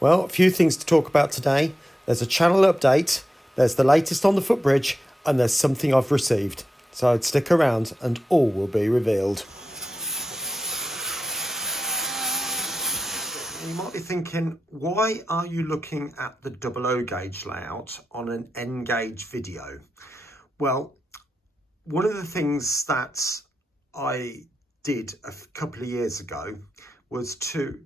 Well, a few things to talk about today. There's a channel update, there's the latest on the footbridge, and there's something I've received. So I'd stick around and all will be revealed. You might be thinking, why are you looking at the 00 gauge layout on an N gauge video? Well, one of the things that I did a couple of years ago was to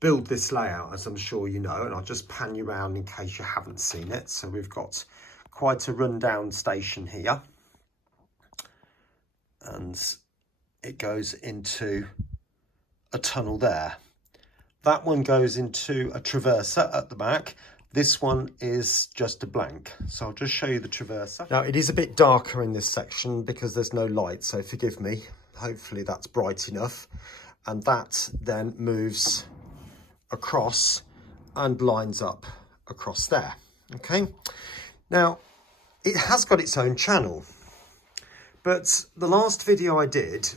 build this layout, as I'm sure you know, and I'll just pan you around in case you haven't seen it. So we've got quite a rundown station here, and it goes into a tunnel there. That one goes into a traverser at the back. This one is just a blank. So I'll just show you the traverser. Now it is a bit darker in this section because there's no light, so forgive me. Hopefully that's bright enough. And that then moves across and lines up across there. Okay. Now it has got its own channel, but the last video I did,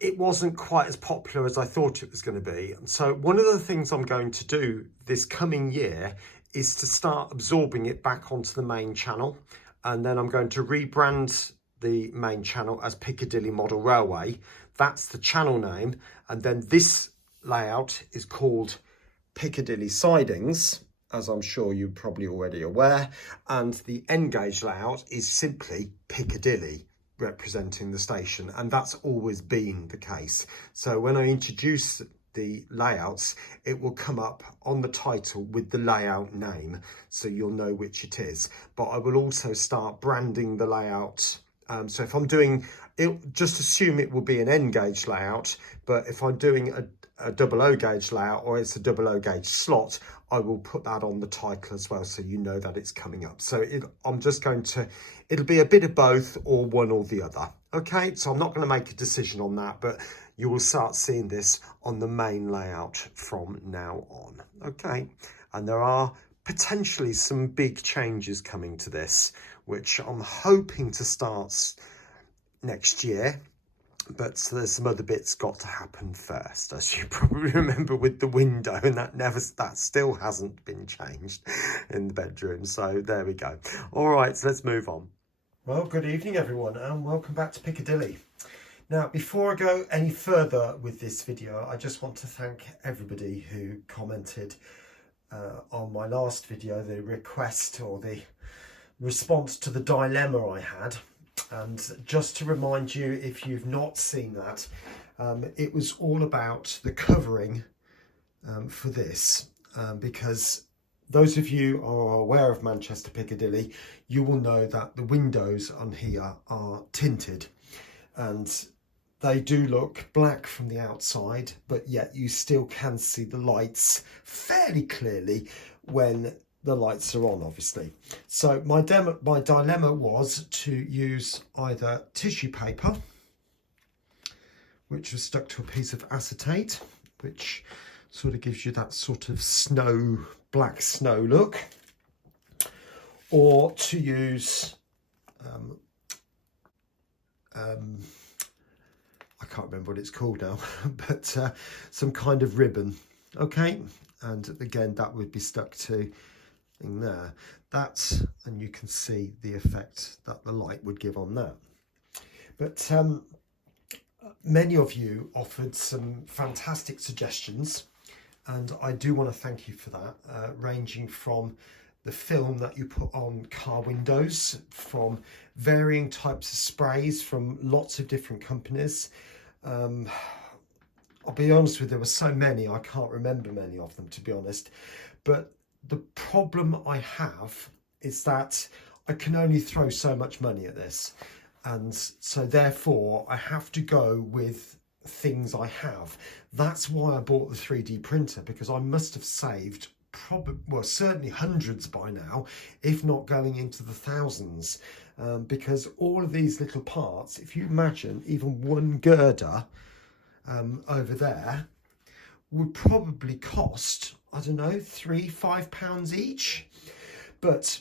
it wasn't quite as popular as I thought it was going to be. And so one of the things I'm going to do this coming year is to start absorbing it back onto the main channel. And then I'm going to rebrand the main channel as Piccadilly Model Railway. That's the channel name. And then this layout is called Piccadilly Sidings, as I'm sure you're probably already aware. And the N gauge layout is simply Piccadilly, representing the station, and that's always been the case. So when I introduce the layouts, it will come up on the title with the layout name, so you'll know which it is. But I will also start branding the layout. So if I'm doing it, just assume it will be an N gauge layout, but if I'm doing a 00 gauge layout, or it's a 00 gauge slot, I will put that on the title as well, so you know that it's coming up. So I'm just going to, it'll be a bit of both or one or the other. Okay, so I'm not going to make a decision on that, but you will start seeing this on the main layout from now on. Okay, and there are potentially some big changes coming to this, which I'm hoping to start next year. But there's some other bits got to happen first, as you probably remember with the window, and that still hasn't been changed in the bedroom. So there we go. All right, so let's move on. Well, good evening everyone, and welcome back to Piccadilly. Now, before I go any further with this video, I just want to thank everybody who commented on my last video, the request or the response to the dilemma I had. And just to remind you, if you've not seen that, it was all about the covering for this, because those of you who are aware of Manchester Piccadilly, you will know that the windows on here are tinted, and they do look black from the outside, but yet you still can see the lights fairly clearly when the lights are on, obviously. So my dilemma was to use either tissue paper, which was stuck to a piece of acetate, which sort of gives you that sort of black snow look, or to use I can't remember what it's called now, but some kind of ribbon. Okay, and again that would be stuck to in there. That's, and you can see the effect that the light would give on that. But many of you offered some fantastic suggestions, and I do want to thank you for that, ranging from the film that you put on car windows, from varying types of sprays from lots of different companies. I'll be honest with you, there were so many, I can't remember many of them, to be honest. But the problem I have is that I can only throw so much money at this, and so therefore I have to go with things I have. That's why I bought the 3D printer, because I must have saved certainly hundreds by now, if not going into the thousands, because all of these little parts, if you imagine even one girder over there, would probably cost, I don't know, £3-5 each. But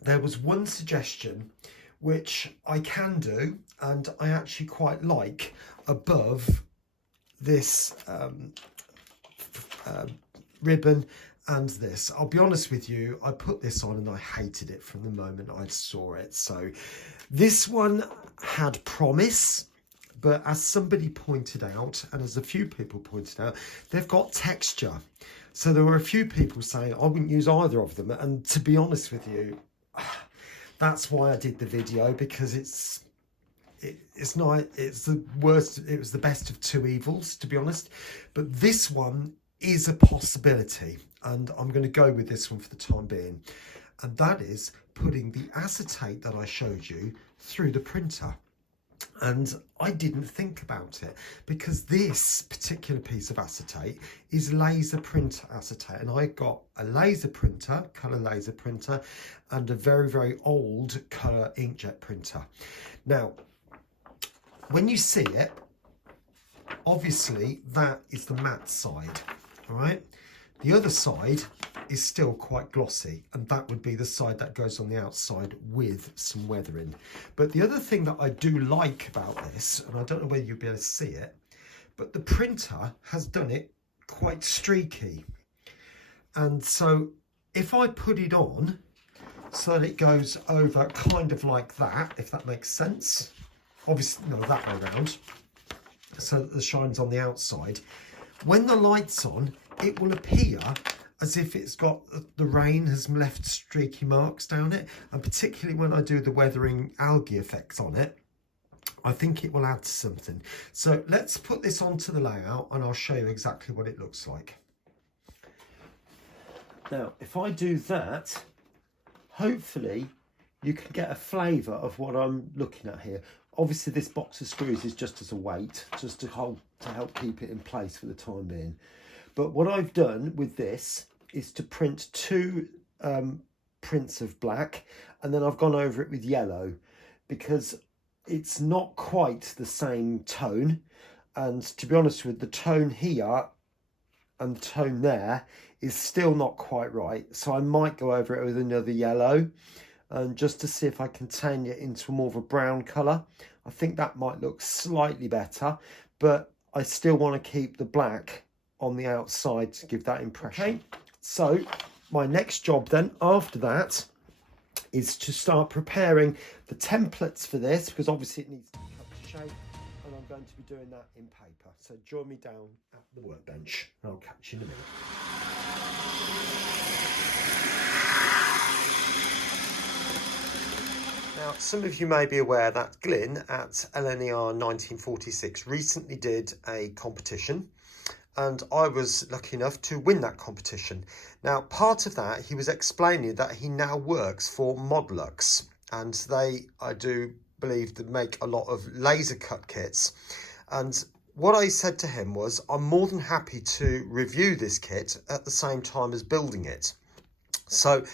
there was one suggestion which I can do, and I actually quite like, above this ribbon and this. I'll be honest with you, I put this on and I hated it from the moment I saw it. So this one had promise, but as somebody pointed out, and as a few people pointed out, they've got texture. So there were a few people saying I wouldn't use either of them, and to be honest with you, that's why I did the video, because it's the worst, it was the best of two evils, to be honest. But this one is a possibility, and I'm going to go with this one for the time being, and that is putting the acetate that I showed you through the printer. And I didn't think about it, because this particular piece of acetate is laser print acetate, and I got a laser printer, colour laser printer, and a very, very old colour inkjet printer. Now, when you see it, obviously that is the matte side, all right? The other side is still quite glossy, and that would be the side that goes on the outside with some weathering. But the other thing that I do like about this, and I don't know whether you'll be able to see it, but the printer has done it quite streaky. And so if I put it on so that it goes over kind of like that, if that makes sense, obviously no, that way around, so that the shine's on the outside, when the light's on, it will appear as if it's got, the rain has left streaky marks down it, and particularly when I do the weathering algae effects on it, I think it will add something. So let's put this onto the layout and I'll show you exactly what it looks like. Now, if I do that, hopefully you can get a flavour of what I'm looking at here. Obviously this box of screws is just as a weight, just to help keep it in place for the time being. But what I've done with this is to print two prints of black, and then I've gone over it with yellow, because it's not quite the same tone. And to be honest with, the tone here and the tone there is still not quite right. So I might go over it with another yellow, and just to see if I can tan it into more of a brown colour. I think that might look slightly better, but I still want to keep the black on the outside to give that impression. Okay, so my next job then after that is to start preparing the templates for this, because obviously it needs to be cut to shape, and I'm going to be doing that in paper. So join me down at the workbench and I'll catch you in a minute. Now, some of you may be aware that Glyn at LNER 1946 recently did a competition, and I was lucky enough to win that competition. Now, part of that, he was explaining that he now works for Modlux, and they, I do believe, they make a lot of laser cut kits. And what I said to him was, I'm more than happy to review this kit at the same time as building it. So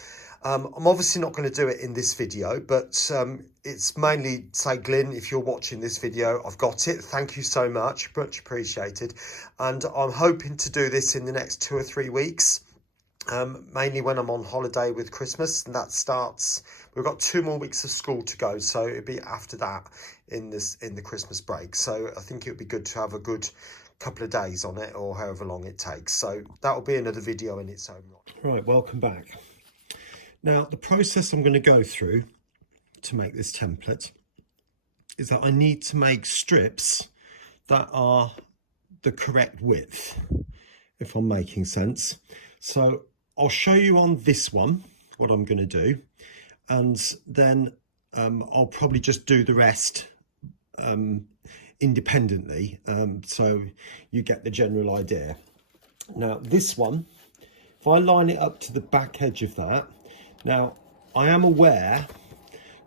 I'm obviously not going to do it in this video, but it's mainly say, Glyn, if you're watching this video, I've got it. Thank you so much appreciated. And I'm hoping to do this in the next 2 or 3 weeks, mainly when I'm on holiday with Christmas, and that starts, we've got 2 more weeks of school to go, so it'll be after that in the Christmas break. So I think it would be good to have a good couple of days on it, or however long it takes. So that will be another video in its own right. Right, welcome back. Now, the process I'm going to go through to make this template is that I need to make strips that are the correct width, if I'm making sense. So I'll show you on this one what I'm going to do, and then I'll probably just do the rest independently, so you get the general idea. Now, this one, if I line it up to the back edge of that, now, I am aware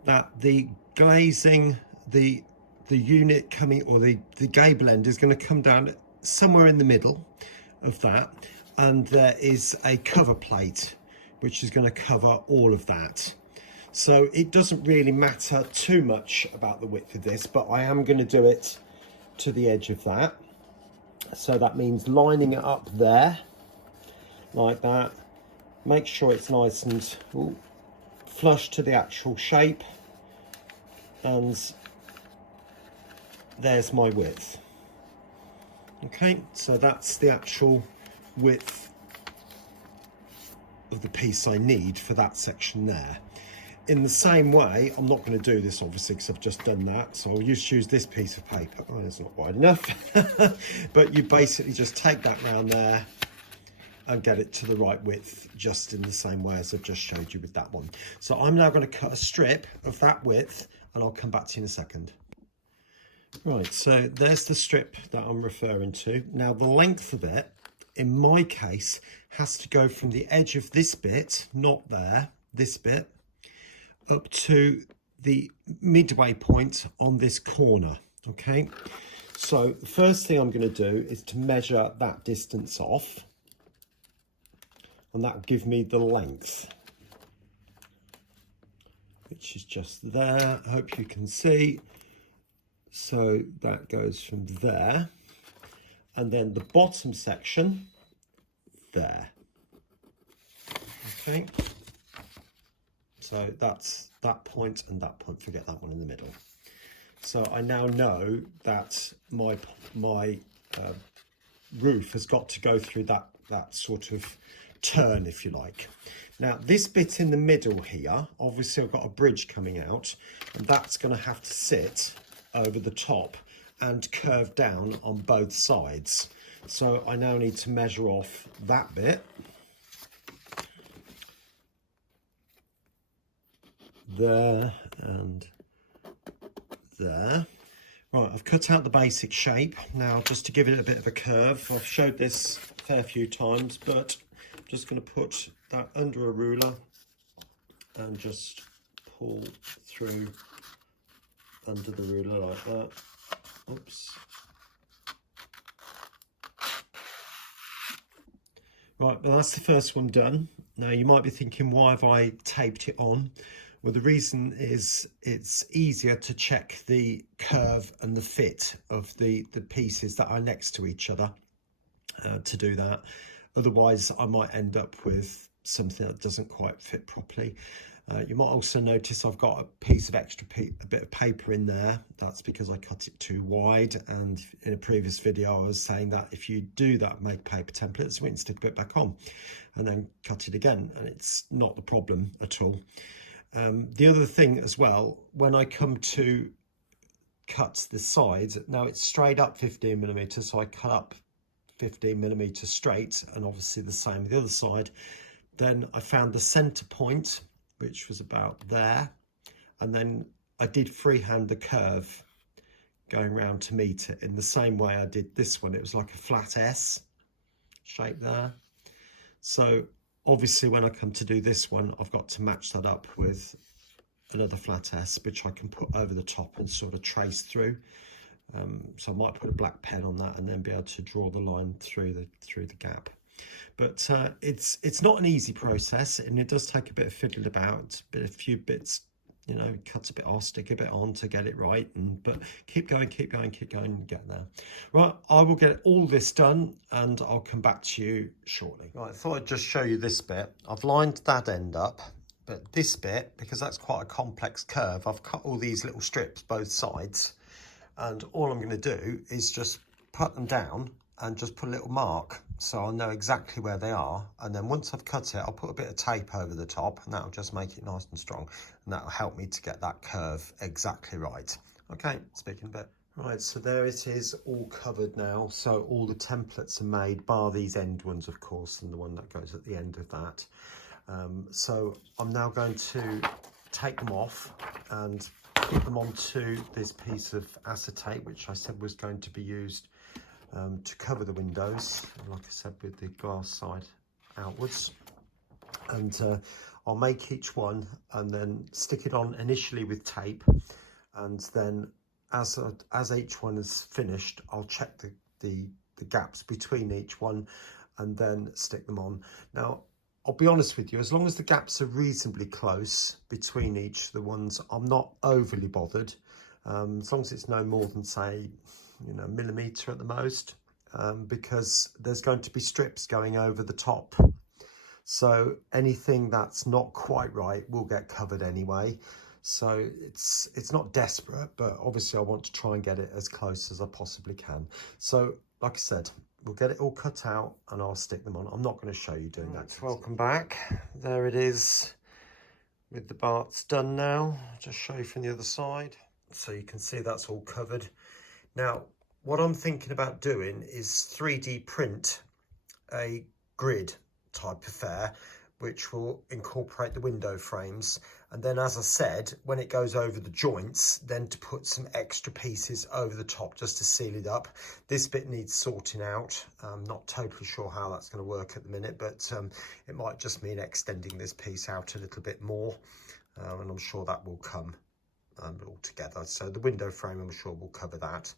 that the glazing, the unit coming, or the gable end is going to come down somewhere in the middle of that, and there is a cover plate which is going to cover all of that. So it doesn't really matter too much about the width of this, but I am going to do it to the edge of that. So that means lining it up there like that. Make sure it's nice and flush to the actual shape, and there's my width. Okay, so that's the actual width of the piece I need for that section there. In the same way, I'm not going to do this obviously because I've just done that, so I'll just use this piece of paper. Oh, it's not wide enough. But you basically just take that round there and get it to the right width, just in the same way as I've just showed you with that one. So I'm now going to cut a strip of that width, and I'll come back to you in a second. Right, so there's the strip that I'm referring to. Now the length of it, in my case, has to go from the edge of this bit, not there, this bit, up to the midway point on this corner. Okay, so the first thing I'm going to do is to measure that distance off, and that will give me the length, which is just there. I hope you can see. So that goes from there, and then the bottom section there. Okay, so that's that point and that point, forget that one in the middle. So I now know that my roof has got to go through that sort of turn, if you like. Now this bit in the middle here, obviously I've got a bridge coming out, and that's going to have to sit over the top and curve down on both sides. So I now need to measure off that bit there and there. Right, I've cut out the basic shape. Now just to give it a bit of a curve, I've showed this a fair few times, but I'm just going to put that under a ruler and just pull through under the ruler like that. Oops. Right, well that's the first one done. Now you might be thinking, why have I taped it on? Well, the reason is it's easier to check the curve and the fit of the pieces that are next to each other to do that. Otherwise I might end up with something that doesn't quite fit properly. You might also notice I've got a piece of extra a bit of paper in there. That's because I cut it too wide, and in a previous video I was saying that if you do that, make paper templates, we can stick a bit back on and then cut it again, and it's not the problem at all. The other thing as well, when I come to cut the sides, now it's straight up 15mm, so I cut up 15mm straight, and obviously the same with the other side. Then I found the center point, which was about there, and then I did freehand the curve going round to meet it in the same way I did this one. It was like a flat S shape there. So obviously when I come to do this one, I've got to match that up with another flat S, which I can put over the top and sort of trace through. So I might put a black pen on that and then be able to draw the line through the gap. But it's not an easy process, and it does take a bit of fiddling about, a few bits, you know, cut a bit off, stick a bit on to get it right, but keep going and get there. Right, I will get all this done and I'll come back to you shortly. Right, I thought I'd just show you this bit. I've lined that end up, but this bit, because that's quite a complex curve, I've cut all these little strips both sides, and all I'm going to do is just put them down and just put a little mark so I'll know exactly where they are. And then once I've cut it, I'll put a bit of tape over the top, and that'll just make it nice and strong, and that'll help me to get that curve exactly right. Okay, speaking a bit. Right, so there it is, all covered now. So all the templates are made, bar these end ones, of course, and the one that goes at the end of that. So I'm now going to take them off and put them onto this piece of acetate, which I said was going to be used to cover the windows, like I said, with the glass side outwards. And I'll make each one and then stick it on initially with tape, and then as each one is finished, I'll check the gaps between each one and then stick them on. Now I'll be honest with you, as long as the gaps are reasonably close between each of the ones, I'm not overly bothered, as long as it's no more than, say, you know, millimetre at the most, because there's going to be strips going over the top, so anything that's not quite right will get covered anyway. So it's not desperate, but obviously I want to try and get it as close as I possibly can. So like I said, we'll get it all cut out and I'll stick them on. I'm not going to show you doing that. Welcome back. There it is with the barts done now. I'll just show you from the other side. So you can see that's all covered. Now, what I'm thinking about doing is 3D print a grid type affair, which will incorporate the window frames. And then, as I said, when it goes over the joints, then to put some extra pieces over the top just to seal it up. This bit needs sorting out. I'm not totally sure how that's going to work at the minute, but it might just mean extending this piece out a little bit more. And I'm sure that will come all together. So the window frame, I'm sure, will cover that.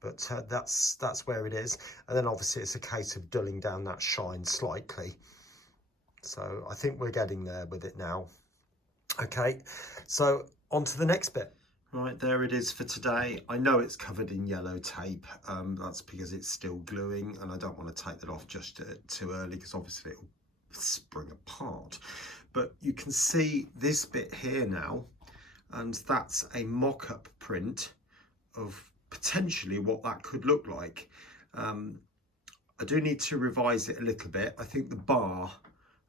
But that's where it is. And then obviously it's a case of dulling down that shine slightly. So I think we're getting there with it now. Okay, so on to the next bit. Right, there it is for today. I know it's covered in yellow tape. That's because it's still gluing, and I don't want to take that off just too early because obviously it'll spring apart. But you can see this bit here now, and that's a mock-up print of potentially what that could look like. I do need to revise it a little bit. I think the bar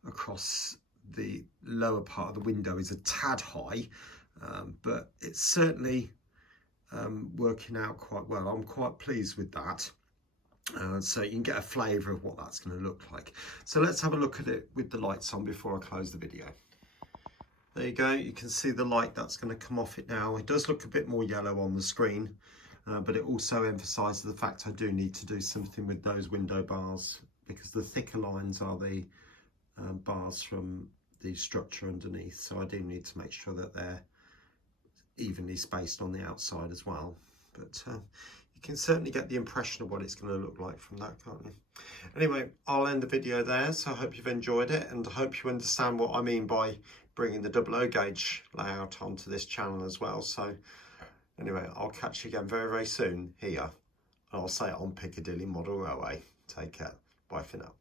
across the lower part of the window is a tad high, but it's certainly working out quite well. I'm quite pleased with that. So you can get a flavour of what that's going to look like. So let's have a look at it with the lights on before I close the video. There you go, you can see the light that's going to come off it now. It does look a bit more yellow on the screen, but it also emphasises the fact I do need to do something with those window bars, because the thicker lines are the bars from the structure underneath, so I do need to make sure that they're evenly spaced on the outside as well. But you can certainly get the impression of what it's going to look like from that, can't you? Anyway, I'll end the video there, so I hope you've enjoyed it, and I hope you understand what I mean by bringing the 00 gauge layout onto this channel as well. So anyway, I'll catch you again very, very soon here, and I'll say it on Piccadilly Model Railway. Take care. Bye for now.